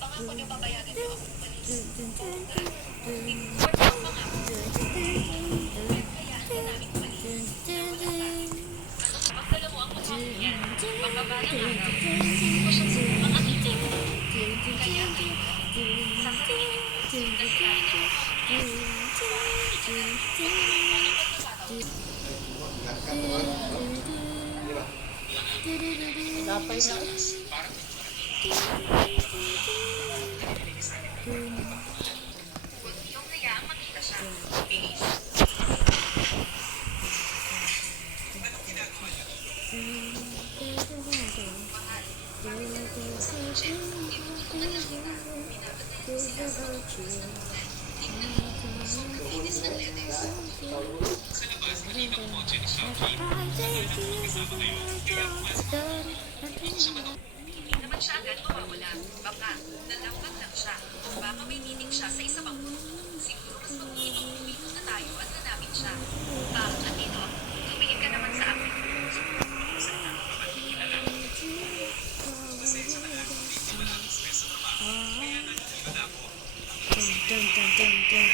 Pangako niyo babayaran niyo ako ng palis. Hayaan na namin umalis. Magdala mo ang mukha mo yan. Baka balang araw, isipin ko siyang sinumang akiti mo. Kaya ngayon, sasabihin ko, dalihan niyo ako. Napay na. Huwag niyong hayaang makita siya. Bilis. Mahal, bakit ka nandito sa kitchen? Di mo ko man nakita. Minabatayan sila sa pagkakas. Tingnan mo, sobrang linis ng lettuce. Sa labas, nakita ko kotse ni Shaki. Kasama kayo, kaya pumasok. Hindi naman siya agad mawawala. Baka, nalambag lang siya. O baka may meeting siya sa isa pang mundo. Siguro mas mabuti pang pumikot na tayo at hanapin siya. Atino, tumingin ka naman sa akin. Pasensya na lang, hindi ko wala akong stress sa trabaho. Kaya nandito na ako. Dun, dun, dun, dun, dun.